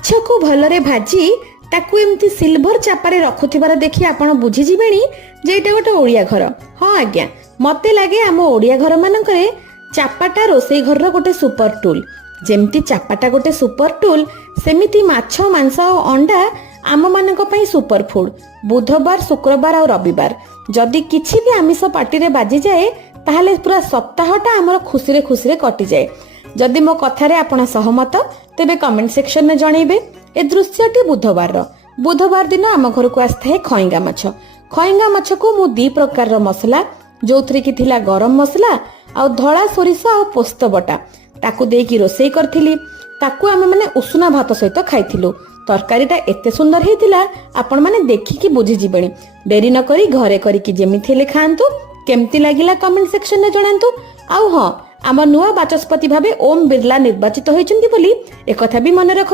ମାଛକୁ ଭଲରେ ଭାଜି ତାକୁ ଏମିତି ସିଲଭର ଚାପାରେ ରଖୁଥିବାର ଦେଖି ଆପଣ ବୁଝିଯିବେଣି ଯେ ଏଇଟା ଗୋଟେ ଓଡ଼ିଆ ଘର। ହଁ ଆଜ୍ଞା, ମତେ ଲାଗେ ଆମ ଓଡ଼ିଆ ଘର ମାନଙ୍କରେ ଚାପାଟା ରୋଷେଇ ଘରର ଗୋଟେ ସୁପର ଟୁଲ। ଯେମିତି ଚାପାଟା ଗୋଟେ ସୁପର ଟୁଲ, ସେମିତି ମାଛ, ମାଂସ ଆଉ ଅଣ୍ଡା ଆମମାନଙ୍କ ପାଇଁ ସୁପର ଫୁଡ। ବୁଧବାର, ଶୁକ୍ରବାର ଆଉ ରବିବାର ଯଦି କିଛି ବି ଆମିଷ ପାଟିରେ ବାଜିଯାଏ ତାହେଲେ ପୁରା ସପ୍ତାହଟା ଆମର ଖୁସିରେ ଖୁସିରେ କଟିଯାଏ। ଯଦି ମୋ କଥାରେ ଆପଣ ସହମତ ତେବେ କମେଣ୍ଟ ସେକ୍ସନରେ ଜଣେଇବେ। ଏ ଦୃଶ୍ୟଟି ବୁଧବାରର। ବୁଧବାର ଦିନ ଆମ ଘରକୁ ଆସିଥାଏ ଖଇଙ୍ଗା ମାଛ। ଖଇଙ୍ଗା ମାଛକୁ ମୁଁ 2 ପ୍ରକାରର ମସଲା, ଯୋଉଥିରେ କି ଥିଲା ଗରମ ମସଲା ଆଉ ଧଳା ସୋରିଷ ଆଉ ପୋସ୍ତ ବଟା, ତାକୁ ଦେଇକି ରୋଷେଇ କରିଥିଲି। ତାକୁ ଆମେ ମାନେ ଉଷୁନା ଭାତ ସହିତ ଖାଇଥିଲୁ। ତରକାରୀଟା ଏତେ ସୁନ୍ଦର ହେଇଥିଲା ଆପଣ ମାନେ ଦେଖିକି ବୁଝିଯିବେଣି। ଡେରି ନ କରି ଘରେ କରିକି ଯେମିତି ହେଲେ ଖାଆନ୍ତୁ। କେମିତି ଲାଗିଲା କମେଣ୍ଟ ସେକ୍ସନରେ ଜଣାନ୍ତୁ। ଆଉ ହଁ, ଆମ ନୂଆ ବାଚସ୍ପତି ଭାବେ ଓମ୍ ବିର୍ଲା ନିର୍ବାଚିତ ହୋଇଛନ୍ତି ବୋଲି ଏକଥା ବି ମନେ ରଖନ୍ତୁ।